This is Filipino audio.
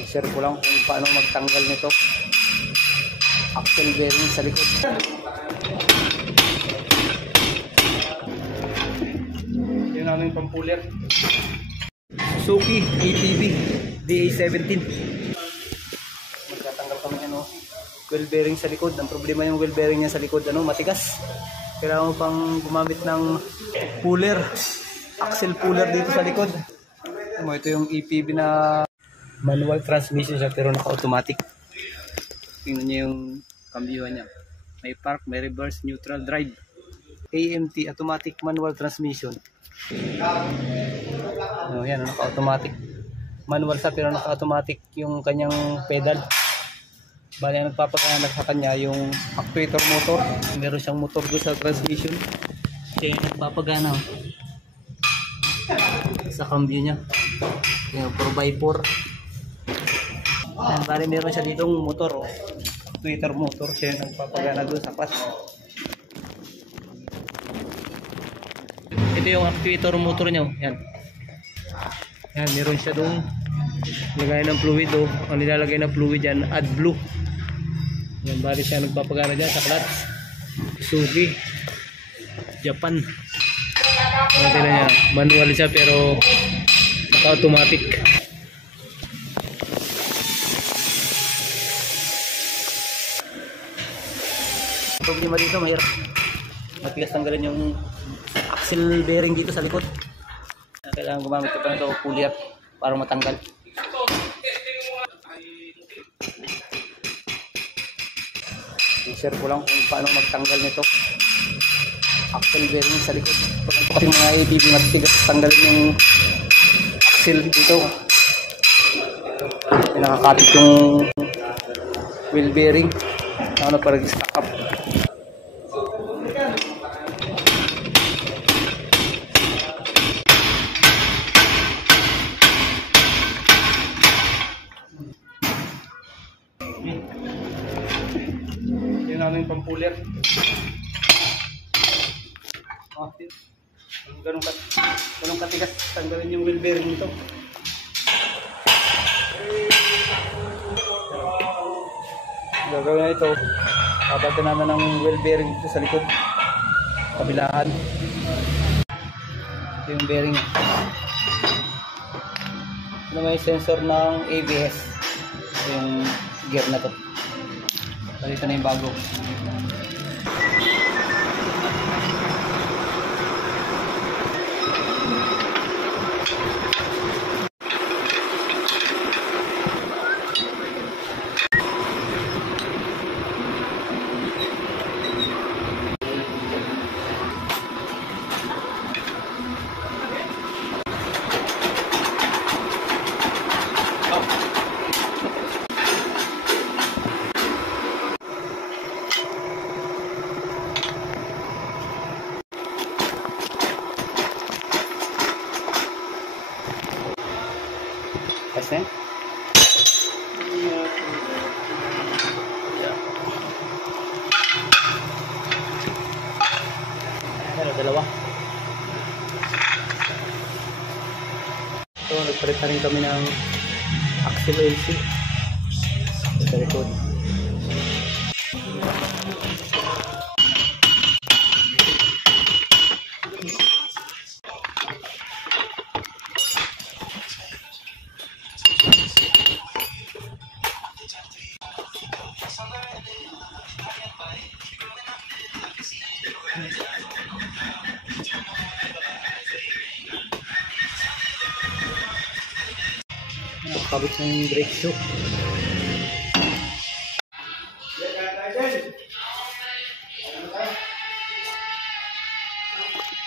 I-share ko lang kung paano magtanggal nito axle bearing sa likod. Yun namin pampuller Suzuki ATV DA17. Magtatanggal kami wheel bearing sa likod. Ang problema yung wheel bearing niya sa likod matigas. Kailangan mo pang gumamit ng puller, axle puller dito sa likod. Ito yung ATV na manual transmission siya pero naka-automatic. Tingnan niyo yung kambyuhan niya. May park, may reverse, neutral, drive. AMT, automatic manual transmission. Yan, naka-automatic. Manual siya pero naka-automatic yung kanyang pedal. Bali ang nagpapagana sa kanya yung actuator motor. Meron siyang motor doon sa transmission. Siya yung nagpapagana sa cambio niya. Yung 4x4. Yan, bali meron siya ditong motor. Actuator motor. Siya yung nagpapagana doon sa clutch. Ito yung actuator motor niya. Yan. Yan, meron siya doon. Lagay ng fluid. Ang nilalagay ng fluid yan, AdBlue. Yan, bali siya nagpapagana dyan sa clutch. Suzuki Japan. Tingnan niya, manual siya pero naka-automatic. Problema dito, mahirap matigas tanggalin yung axle bearing dito sa likod. Kailangan gumamit pa nito puller para matanggal. I-share ko lang kung paano magtanggal nito axle bearing sa likod. Kasi mga ATV matigas tanggalin yung axle dito. Pinakakapit yung wheel bearing para stack up. Yun namin pampuller. Ganun katigas tanggalin yung wheel bearing nito. Gagawin na ito. Papalitan naman ng wheel bearing dito sa likod. Kabilaan. Ito yung bearing. Ito may sensor ng ABS. Ito yung gear na to. Ito na yung bago. Kasi dalawa. So nagpalit na rin kami ng axle LC sa likod. Nakakabit na yung brake shoe.